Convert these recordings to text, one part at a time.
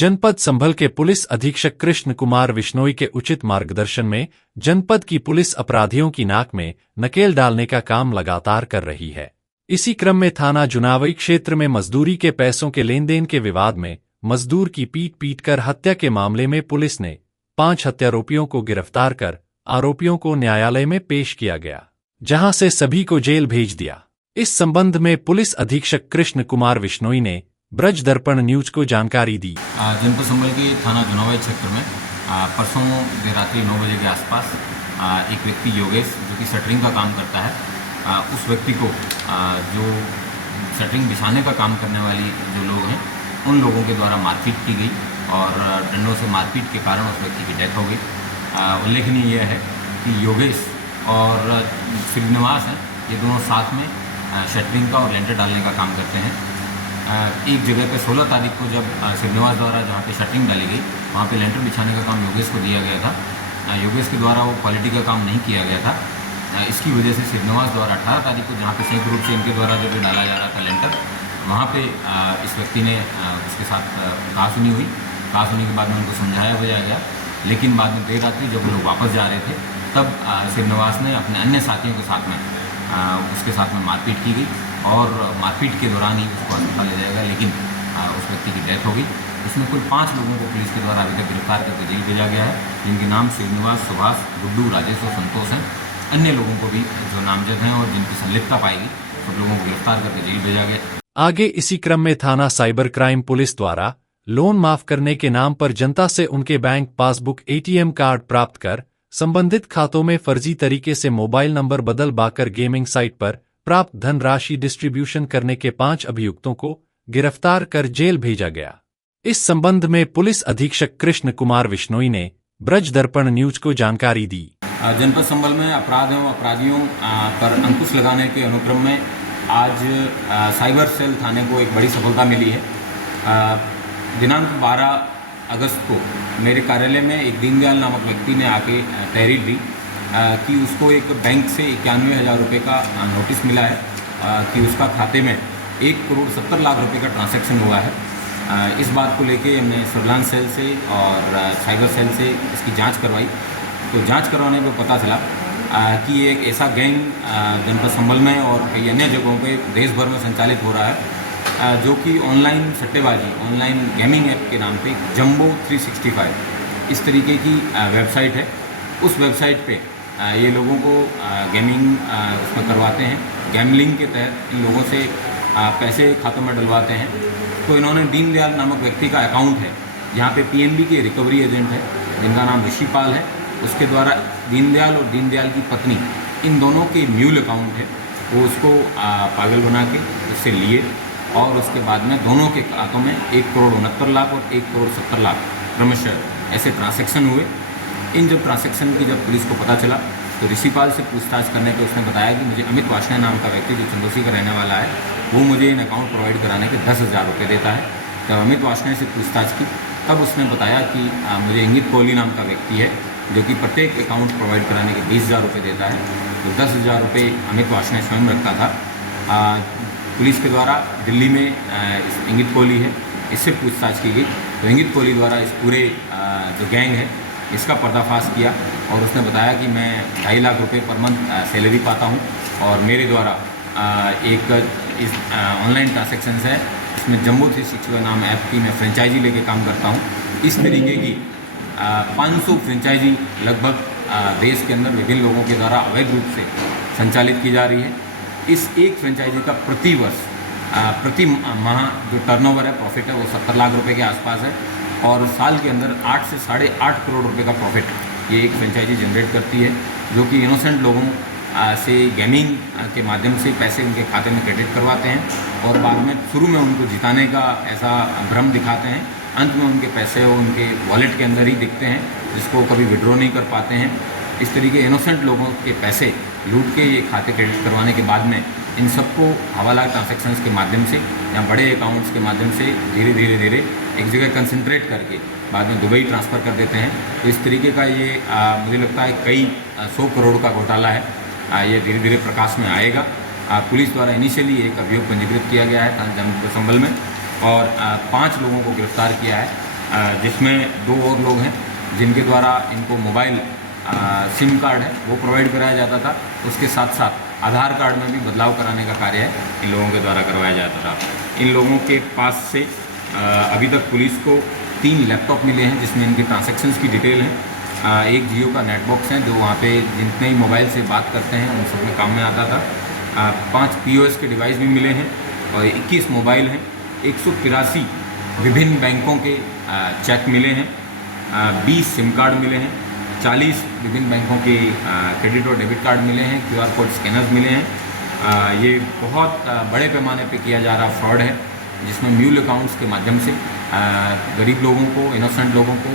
जनपद संभल के पुलिस अधीक्षक कृष्ण कुमार विश्नोई के उचित मार्गदर्शन में जनपद की पुलिस अपराधियों की नाक में नकेल डालने का काम लगातार कर रही है। इसी क्रम में थाना जुनावई क्षेत्र में मजदूरी के पैसों के लेन देन के विवाद में मजदूर की पीट कर हत्या के मामले में पुलिस ने 5 हत्यारोपियों को गिरफ्तार कर आरोपियों को न्यायालय में पेश किया गया, जहां से सभी को जेल भेज दिया। इस संबंध में पुलिस अधीक्षक कृष्ण कुमार विश्नोई ने ब्रज दर्पण न्यूज को जानकारी दी। जनपद संभल के थाना जुनावई क्षेत्र में परसों देर रात्रि 9 बजे के आसपास एक व्यक्ति योगेश, जो कि शटरिंग का काम करता है, उस व्यक्ति को जो शटरिंग बिछाने का काम करने वाली जो लोग हैं उन लोगों के द्वारा मारपीट की गई और डंडों से मारपीट के कारण उस व्यक्ति की डेथ हो गई। उल्लेखनीय यह है कि योगेश और श्रीनिवास हैं, ये दोनों साथ में शटरिंग का और लेंटर डालने का काम करते हैं। एक जगह पे 16 तारीख को जब श्रीनिवास द्वारा जहाँ पे शटरिंग डाली गई वहाँ पे लेंटर बिछाने का काम योगेश को दिया गया था। योगेश के द्वारा वो क्वालिटी का काम नहीं किया गया था। इसकी वजह से श्रीनिवास द्वारा 18 तारीख को जहाँ पे संयुक्त रूप से इनके द्वारा जो डाला जा रहा था लेंटर, वहाँ पे इस व्यक्ति ने उसके साथ कहासुनी हुई। कहासुनी के बाद में उनको समझाया बुझाया गया, लेकिन बाद में देर रात्रि जब लोग वापस जा रहे थे तब श्रीनिवास ने अपने अन्य साथियों के साथ में उसके साथ में मारपीट की गई और मारपीट के दौरान ही उसको अस्पताल ले जाएगा, लेकिन उस व्यक्ति की डेथ हो गई। इसमें कुल 5 लोगों को पुलिस के द्वारा अभी तक गिरफ्तार करके जेल भेजा गया है, जिनके नाम श्रीनिवास, सुभाष, गुड्डू, राजेश और संतोष हैं। अन्य लोगों को भी जो नामजद हैं और जिनकी संलिप्तता पाएगी सब लोगों को गिरफ्तार करके जेल भेजा गया। आगे इसी क्रम में थाना साइबर क्राइम पुलिस द्वारा लोन माफ करने के नाम पर जनता से उनके बैंक पासबुक, ATM कार्ड प्राप्त कर संबंधित खातों में फर्जी तरीके से मोबाइल नंबर बदल बाकर गेमिंग साइट पर प्राप्त धनराशि डिस्ट्रीब्यूशन करने के 5 अभियुक्तों को गिरफ्तार कर जेल भेजा गया। इस संबंध में पुलिस अधीक्षक कृष्ण कुमार विश्नोई ने ब्रज दर्पण न्यूज को जानकारी दी। जनपद संभल में अपराध एवं अपराधियों पर अंकुश लगाने के अनुक्रम में आज साइबर सेल थाने को एक बड़ी सफलता मिली है। दिनांक 12 अगस्त को मेरे कार्यालय में एक दीनदयाल नामक व्यक्ति ने आके तहरीर दी कि उसको एक बैंक से 91,000 रुपये का नोटिस मिला है कि उसका खाते में 1,70,00,000 रुपये का ट्रांसैक्शन हुआ है। इस बात को लेके हमने सर्विलांस सेल से और साइबर सेल से इसकी जांच करवाई, तो जांच करवाने पर पता चला कि एक ऐसा गैंग जनपद संभल में और कई अन्य जगहों पे देश भर में संचालित हो रहा है, जो कि ऑनलाइन सट्टेबाजी, ऑनलाइन गेमिंग ऐप के नाम पे जंबो 365 इस तरीके की वेबसाइट है। उस वेबसाइट पे ये लोगों को गेमिंग उसमें करवाते हैं। गैमलिंग के तहत इन लोगों से पैसे खातों में डलवाते हैं। तो इन्होंने दीनदयाल नामक व्यक्ति का अकाउंट है, यहाँ पे PNB के रिकवरी एजेंट है जिनका नाम ऋषिपाल है, उसके द्वारा दीनदयाल और दीनदयाल की पत्नी इन दोनों के म्यूल अकाउंट है, वो उसको पागल बना के उससे लिए और उसके बाद में दोनों के खातों में 1,69,00,000 और 1,70,00,000 क्रमशः ऐसे ट्रांसैक्शन हुए। इन जब ट्रांसैक्शन की जब पुलिस को पता चला तो ऋषिपाल से पूछताछ करने पे उसने बताया कि मुझे अमित वाशने नाम का व्यक्ति जो चंदोसी का रहने वाला है, वो मुझे इन अकाउंट प्रोवाइड कराने के 10,000 रुपये देता है। जब अमित वाशने से पूछताछ की तब उसने बताया कि मुझे इंगित कोहली नाम का व्यक्ति है जो कि प्रत्येक अकाउंट प्रोवाइड कराने के 20,000 रुपये देता है। तो 10,000 रुपये अमित वाशने स्वयं रखता था। पुलिस के द्वारा दिल्ली में इंगित कोहली है, इससे पूछताछ की गई तो इंगित कोहली द्वारा इस पूरे जो गैंग है इसका पर्दाफाश किया और उसने बताया कि मैं 2.5 लाख रुपये पर मंथ सैलरी पाता हूं और मेरे द्वारा एक इस ऑनलाइन ट्रांसैक्शंस है, इसमें जंबो 365 नाम ऐप की मैं फ्रेंचाइजी लेके काम करता हूं। इस तरीके की 500 फ्रेंचाइजी लगभग देश के अंदर विभिन्न लोगों के द्वारा अवैध रूप से संचालित की जा रही है। इस एक फ्रेंचाइजी का प्रति वर्ष प्रति माह जो टर्नओवर है, प्रॉफिट है, वो 70 लाख रुपए के आसपास है और साल के अंदर 8 से 8.5 करोड़ रुपए का प्रॉफिट ये एक फ्रेंचाइजी जनरेट करती है, जो कि इनोसेंट लोगों से गेमिंग के माध्यम से पैसे उनके खाते में क्रेडिट करवाते हैं और बाद में शुरू में उनको जिताने का ऐसा भ्रम दिखाते हैं, अंत में उनके पैसे उनके वॉलेट के अंदर ही दिखते हैं, जिसको कभी विड्रॉ नहीं कर पाते हैं। इस तरीके इनोसेंट लोगों के पैसे लूट के ये खाते क्रेडिट करवाने के बाद में इन सबको हवाला ट्रांसैक्शंस के माध्यम से या बड़े अकाउंट्स के माध्यम से धीरे धीरे एक जगह कंसंट्रेट करके बाद में दुबई ट्रांसफ़र कर देते हैं। तो इस तरीके का ये मुझे लगता है कई 100 करोड़ का घोटाला है, ये धीरे धीरे प्रकाश में आएगा। पुलिस द्वारा इनिशियली एक अभियोग पंजीकृत किया गया है जनपद संभल में और 5 लोगों को गिरफ्तार किया है जिसमें 2 और लोग हैं जिनके द्वारा इनको मोबाइल सिम कार्ड है वो प्रोवाइड कराया जाता था। उसके साथ साथ आधार कार्ड में भी बदलाव कराने का कार्य है इन लोगों के द्वारा करवाया जाता था। इन लोगों के पास से अभी तक पुलिस को 3 लैपटॉप मिले हैं जिसमें इनके ट्रांजैक्शंस की डिटेल है। एक जियो का नेट बॉक्स है जो वहाँ पे जितने ही मोबाइल से बात करते हैं उन सब में काम में आता था। 5 POS के डिवाइस भी मिले हैं और 21 मोबाइल हैं। 183 विभिन्न बैंकों के चेक मिले हैं। 20 सिम कार्ड मिले हैं। 40 विभिन्न बैंकों के क्रेडिट और डेबिट कार्ड मिले हैं। QR कोड स्कैनर्स मिले हैं। ये बहुत बड़े पैमाने पे किया जा रहा फ्रॉड है जिसमें म्यूल अकाउंट्स के माध्यम से गरीब लोगों को, इनोसेंट लोगों को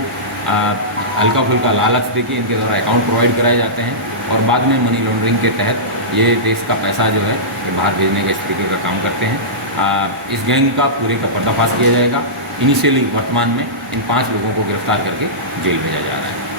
हल्का फुल्का लालच देके इनके द्वारा अकाउंट प्रोवाइड कराए जाते हैं और बाद में मनी लॉन्ड्रिंग के तहत ये देश का पैसा जो है बाहर भेजने का इस तरीके का काम करते हैं। इस गैंग का पूरे का पर्दाफाश किया जाएगा। इनिशियली वर्तमान में इन 5 लोगों को गिरफ्तार करके जेल भेजा जा रहा है।